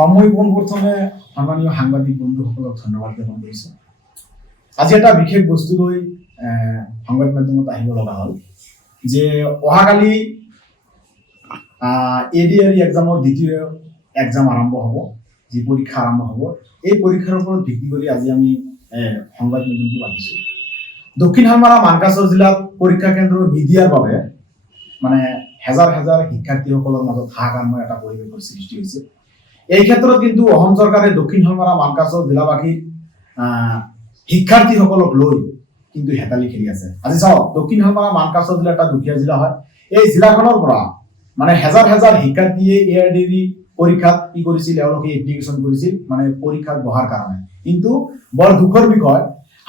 সময় পোনপ্ৰথমে সন্মানীয় সাংবাদিক বন্ধুসকলক ধন্যবাদ জ্ঞাপন কৰিছোঁ। আজি এটা বিশেষ বস্তু লৈ সংবাদ মাধ্যমত আহিব লগা হ'ল যে অহাকালি ADRE এক্সামৰ দ্বিতীয় এক্সাম আৰম্ভ হ'ব, যি পৰীক্ষা আৰম্ভ হ'ব। এই পৰীক্ষাৰ ওপৰত ভিত্তি কৰি আজি আমি সংবাদ মাধ্যমটো পাতিছোঁ। দক্ষিণ হালমাৰা মানকাছৰ জিলাত পৰীক্ষা কেন্দ্ৰ নিদিয়াৰ বাবে মানে হাজাৰ হাজাৰ শিক্ষাৰ্থীসকলৰ মাজত হাহাকাৰময় এটা পৰিৱেশৰ সৃষ্টি হৈছে। এই ক্ষেত্ৰত কিন্তু অসম চৰকাৰে দক্ষিণ হালমাৰা মানকাছৰ জিলাবাসীৰ শিক্ষাৰ্থীসকলক লৈ কিন্তু হেতালি খেলি আছে। আজি চাওক, দক্ষিণ হালমাৰা মানকাছৰ জিলা এটা দুখীয়া জিলা হয়। এই জিলাখনৰ পৰা মানে হাজাৰ হাজাৰ শিক্ষাৰ্থীয়ে ADRE পৰীক্ষাত কি কৰিছিল, এওঁলোকে এপ্লিকেশ্যন কৰিছিল মানে পৰীক্ষাত বহাৰ কাৰণে। কিন্তু বৰ দুখৰ বিষয়,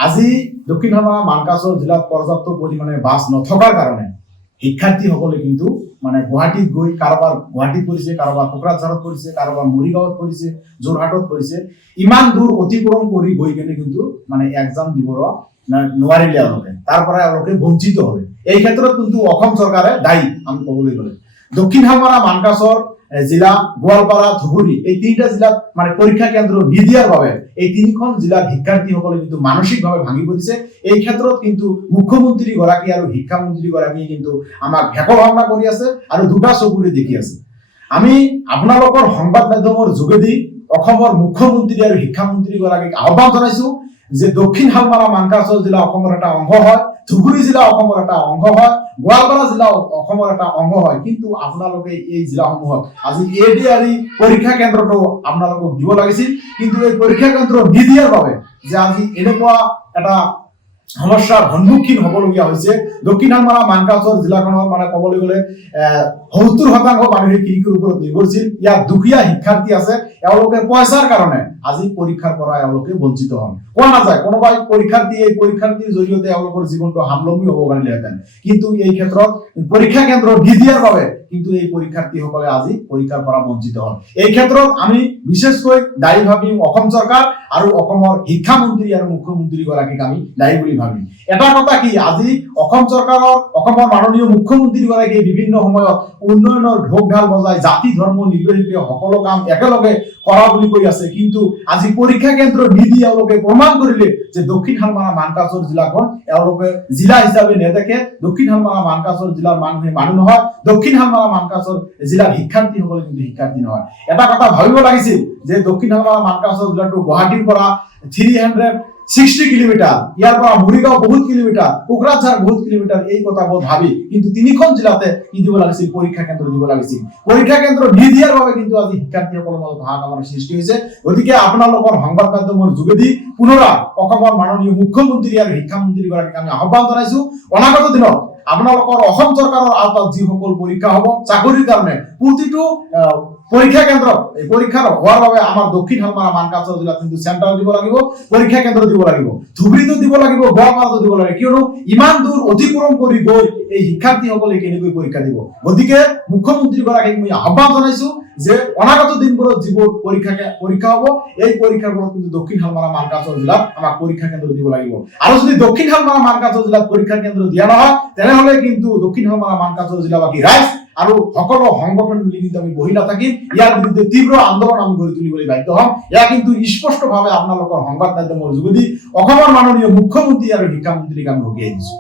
আজি দক্ষিণ হালমাৰা মানকাছৰ জিলাত পৰ্যাপ্ত পৰিমাণে বাছ নথকাৰ কাৰণে শিক্ষাৰ্থীসকলে কিন্তু মানে গুৱাহাটীত গৈ কাৰোবাৰ গুৱাহাটীত পৰিছে, কাৰোবাৰ কোকৰাঝাৰত পৰিছে, কাৰোবাৰ মৰিগাঁৱত পৰিছে, যোৰহাটত পৰিছে। ইমান দূৰ অতিক্ৰম কৰি গৈ কেনে কিন্তু মানে এক্সাম দিব নোৱাৰিলে এওঁলোকে, তাৰ পৰা এওঁলোকে বঞ্চিত হয়। এই ক্ষেত্ৰত কিন্তু অসম চৰকাৰে দায়ী। আমি ক'বলৈ গ'লে দক্ষিণ হালমাৰা মানকাছৰ জিলা, গোৱালপাৰা, ধুবুৰী এই তিনিটা জিলাত মানে পৰীক্ষা কেন্দ্ৰ নিদিয়াৰ বাবে এই তিনিখন জিলাৰ শিক্ষাৰ্থীসকলে কিন্তু মানসিকভাৱে ভাঙি পৰিছে। এই ক্ষেত্ৰত কিন্তু মুখ্যমন্ত্ৰী গৰাকী আৰু শিক্ষামন্ত্ৰী গৰাকীয়ে কিন্তু আমাক ভেক ভাওনা কৰি আছে আৰু দুটা চকুৰে দেখি আছে। আমি আপোনালোকৰ সংবাদ মাধ্যমৰ যোগেদি অসমৰ মুখ্যমন্ত্ৰী আৰু শিক্ষামন্ত্ৰী গৰাকীক আহ্বান জনাইছো যে দক্ষিণ হালমাৰা মানকাছৰ জিলা অসমৰ এটা অংশ হয়, ধুবুৰী জিলা অসমৰ এটা অংশ হয়, গোৱালপাৰা জিলা অসমৰ এটা অংশ হয়। কিন্তু আপোনালোকে এই জিলাসমূহত আজি ADRE পৰীক্ষা কেন্দ্ৰটো আপোনালোকক দিব লাগিছিল, কিন্তু এই পৰীক্ষা কেন্দ্ৰ নিদিয়াৰ বাবে যে আজি এনেকুৱা এটা সমস্যাৰ সন্মুখীন হ'বলগীয়া হৈছে। দক্ষিণ হালমাৰা মানকাছৰ জিলাখনৰ মানে ক'বলৈ গ'লে 70% মানুহে কৃষিৰ ওপৰত নিৰ্ভৰশীল। ইয়াত দুখীয়া শিক্ষাৰ্থী আছে, এওঁলোকে পইচাৰ কাৰণে আজি পৰীক্ষাৰ পৰা এওঁলোকে বঞ্চিত হল। কোৱা নাযায় কোনোবাই পৰীক্ষাৰ্থীৰ জৰিয়তে এওঁলোকৰ জীৱনটো সামলম্বী হ'ব পাৰিলেহেঁতেন, কিন্তু এই ক্ষেত্ৰত পৰীক্ষা কেন্দ্ৰ নিদিয়াৰ বাবে কিন্তু এই পৰীক্ষাৰ্থীসকলে আজি পৰীক্ষাৰ পৰা বঞ্চিত হল। এই ক্ষেত্ৰত আমি বিশেষকৈ দায়ী ভাবিম অসম চৰকাৰ আৰু অসমৰ শিক্ষামন্ত্ৰী আৰু মুখ্যমন্ত্ৰী গৰাকীক আমি দায়ী বুলি ভাবিম। এটা কথা কি, আজি অসম চৰকাৰৰ অসমৰ মাননীয় মুখ্যমন্ত্ৰী গৰাকীয়ে বিভিন্ন সময়ত উন্নয়নৰ ঢোক ঢাল বজাই জাতি ধৰ্ম নিৰ্বিশেষে সকলো কাম একেলগে কৰা বুলি কৈ আছে, কিন্তু আজি পৰীক্ষা কেন্দ্ৰ নিদি এওঁলোকে প্ৰমাণ কৰিলে যে দক্ষিণ হালমাৰা মানকাছৰ জিলাখন এওঁলোকে জিলা হিচাপে নেদেখে। দক্ষিণ হালমাৰা মানকাছৰ জিলাৰ মানুহে মানুহ নহয়, দক্ষিণ হালমাৰা মানকাছৰ জিলাৰ শিক্ষাৰ্থীসকলে কিন্তু শিক্ষাৰ্থী নহয়। এটা কথা ভাবিব লাগিছিল যে দক্ষিণ হালমাৰা মানকাছৰ জিলাটো গুৱাহাটীৰ পৰা 360 কিলোমিটাৰ, ইয়াৰ পৰা মৰিগাঁও বহুত কিলোমিটাৰ, কোকৰাঝাৰ বহুত কিলোমিটাৰ। এই কথাবোৰ ভাবি কিন্তু তিনিখন জিলাতে কি দিব লাগিছিল, পৰীক্ষা কেন্দ্ৰ দিব লাগিছিল। পৰীক্ষা কেন্দ্ৰ নিদিয়াৰ বাবে কিন্তু আজি শিক্ষাৰ্থীসকলৰ মাজত হাহাকাৰৰ সৃষ্টি হৈছে। গতিকে আপোনালোকৰ সংবাদ মাধ্যমৰ যোগেদি পুনৰাই অসমৰ মাননীয় মুখ্যমন্ত্ৰী আৰু শিক্ষামন্ত্ৰী গৰাকীক আমি আহ্বান জনাইছো, অনাগত দিনত আপোনালোকৰ অসম চৰকাৰৰ আওতাত যিসকল পৰীক্ষা হ'ব চাকৰিৰ কাৰণে প্ৰতিটো পৰীক্ষা কেন্দ্ৰত এই পৰীক্ষাৰ হোৱাৰ বাবে আমাৰ দক্ষিণ হালমাৰা মানকাছৰ জিলাত কিন্তু চেণ্টাৰ দিব লাগিব, পৰীক্ষা কেন্দ্ৰ দিব লাগিব, ধুবুৰীতো দিব লাগিব, গোৱালপাৰাতো দিব লাগিব। কিয়নো ইমান দূৰ অতিক্ৰম কৰি গৈ এই শিক্ষাৰ্থীসকলে কেনেকৈ পৰীক্ষা দিব। গতিকে মুখ্যমন্ত্ৰী গৰাকীক মই আহ্বান জনাইছো যে অনাগত দিনবোৰত যিবোৰ পৰীক্ষা হ'ব এই পৰীক্ষাবোৰত কিন্তু দক্ষিণ হালমাৰা মানকাছৰ জিলাত আমাক পৰীক্ষা কেন্দ্ৰ দিব লাগিব। আৰু যদি দক্ষিণ হালমাৰা মানকাছৰ জিলাত পৰীক্ষা কেন্দ্ৰ দিয়া নহয়, তেনেহলে কিন্তু দক্ষিণ হালমাৰা মানকাছৰ জিলাবাসী ৰাইজ আৰু সকলো সংগঠন মিলি কিন্তু আমি বহি নাথাকিম। ইয়াৰ বিৰুদ্ধে তীব্ৰ আন্দোলন আমি গঢ়ি তুলিবলৈ বাধ্য হ'ম। এয়া কিন্তু স্পষ্টভাৱে আপোনালোকৰ সংবাদ মাধ্যমৰ যোগেদি অসমৰ মাননীয় মুখ্যমন্ত্ৰী আৰু শিক্ষামন্ত্ৰীক আমি সকীয়াই দিছো।